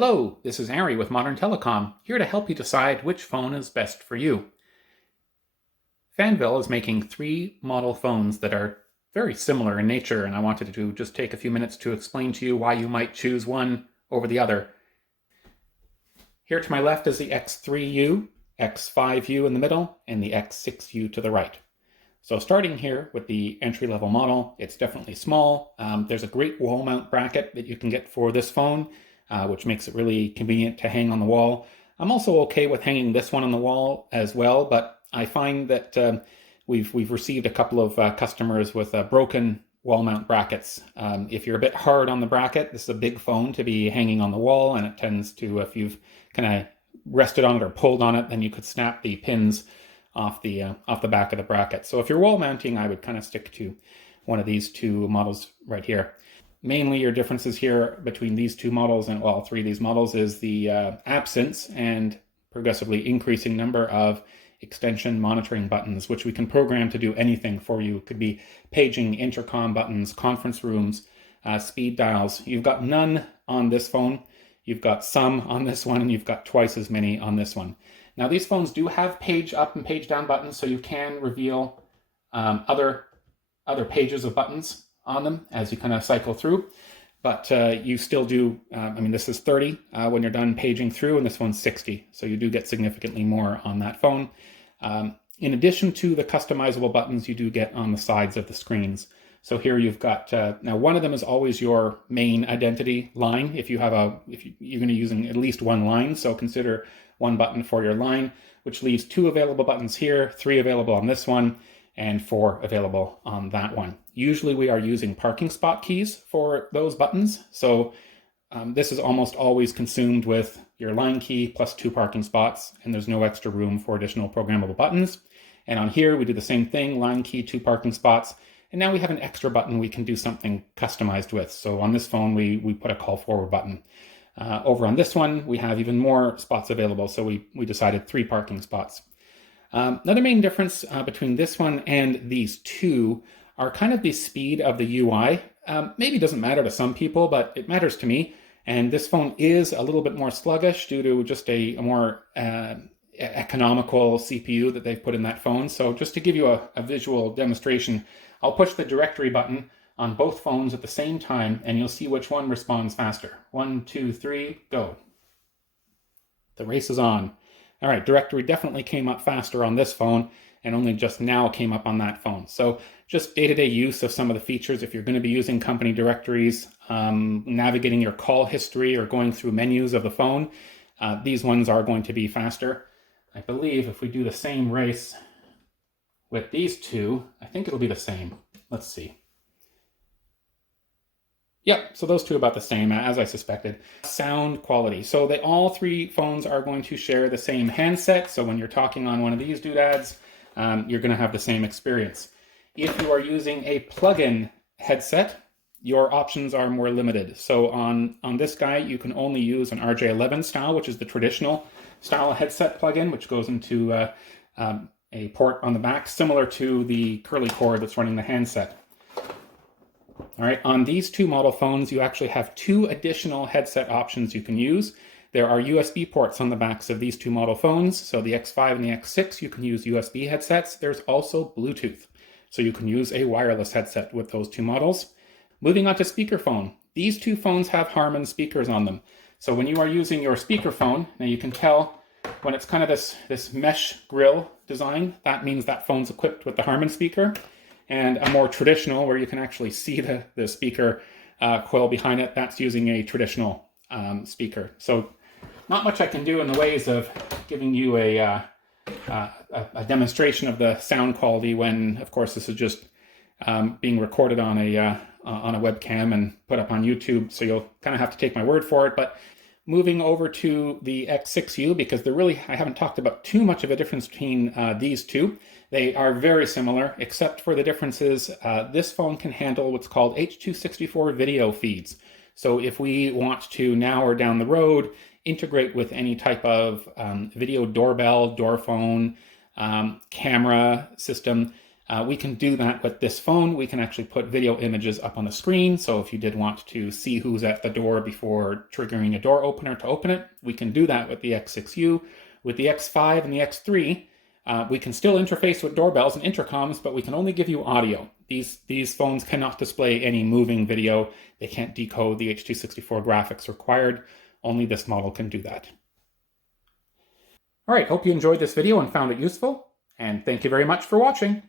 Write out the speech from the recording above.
Hello, this is Ari with Modern Telecom, here to help you decide which phone is best for you. Fanvil is making 3 model phones that are very similar in nature, and I wanted to just take a few minutes to explain to you why you might choose one over the other. Here to my left is the X3U, X5U in the middle, and the X6U to the right. So starting here with the entry-level model, it's definitely small. There's a great wall mount bracket that you can get for this phone, which makes it really convenient to hang on the wall. I'm also okay with hanging this one on the wall as well, but I find that we've received a couple of customers with broken wall mount brackets. If you're a bit hard on the bracket, this is a big phone to be hanging on the wall, and it tends to, if you've kind of rested on it or pulled on it, then you could snap the pins off the back of the bracket. So if you're wall mounting, I would kind of stick to one of these two models right here. Mainly your differences here between these two models and all three of these models is the absence and progressively increasing number of extension monitoring buttons, which we can program to do anything for you. It could be paging, intercom buttons, conference rooms, speed dials. You've got none on this phone. You've got some on this one, and you've got twice as many on this one. Now, these phones do have page up and page down buttons, so you can reveal other pages of buttons on them as you kind of cycle through. But you still do, this is 30 when you're done paging through, and this one's 60. So you do get significantly more on that phone. In addition to the customizable buttons you do get on the sides of the screens. So here you've got, now one of them is always your main identity line. If you're going to be using at least one line, so consider one button for your line, which leaves 2 available buttons here, 3 available on this one, and 4 available on that one. Usually we are using parking spot keys for those buttons. So this is almost always consumed with your line key plus 2 parking spots, and there's no extra room for additional programmable buttons. And on here, we do the same thing, line key, 2 parking spots. And now we have an extra button we can do something customized with. So on this phone, we put a call forward button. Over on this one, we have even more spots available. So we decided 3 parking spots. Another main difference between this one and these two are kind of the speed of the UI. Maybe doesn't matter to some people, but it matters to me. And this phone is a little bit more sluggish due to just a more economical CPU that they've put in that phone. So just to give you a visual demonstration, I'll push the directory button on both phones at the same time, and you'll see which one responds faster. 1, 2, 3, go. The race is on. All right, directory definitely came up faster on this phone and only just now came up on that phone. So just day-to-day use of some of the features. If you're going to be using company directories, navigating your call history or going through menus of the phone, these ones are going to be faster. I believe if we do the same race with these two, I think it'll be the same. Let's see. Yep, so those two are about the same, as I suspected. Sound quality. So all 3 phones are going to share the same handset. So when you're talking on one of these doodads, you're going to have the same experience. If you are using a plug-in headset, your options are more limited. So on this guy, you can only use an RJ11 style, which is the traditional style headset plug-in, which goes into a port on the back, similar to the curly cord that's running the handset. All right, on these 2 model phones, you actually have 2 additional headset options you can use. There are USB ports on the backs of these 2 model phones. So the X5 and the X6, you can use USB headsets. There's also Bluetooth. So you can use a wireless headset with those 2 models. Moving on to speakerphone. These 2 phones have Harman speakers on them. So when you are using your speakerphone, now you can tell when it's kind of this mesh grill design, that means that phone's equipped with the Harman speaker. And a more traditional, where you can actually see the speaker coil behind it, that's using a traditional speaker. So not much I can do in the ways of giving you a demonstration of the sound quality when, of course, this is just being recorded on a webcam and put up on YouTube. So you'll kind of have to take my word for it. But moving over to the X6U, because I haven't talked about too much of a difference between these two. They are very similar, except for the differences. This phone can handle what's called H.264 video feeds. So if we want to now or down the road integrate with any type of video doorbell, door phone, camera system, We can do that with this phone. We can actually put video images up on the screen. So if you did want to see who's at the door before triggering a door opener to open it, we can do that with the X6U. With the X5 and the X3, we can still interface with doorbells and intercoms, but we can only give you audio. These phones cannot display any moving video. They can't decode the H.264 graphics required. Only this model can do that. All right, hope you enjoyed this video and found it useful, and thank you very much for watching.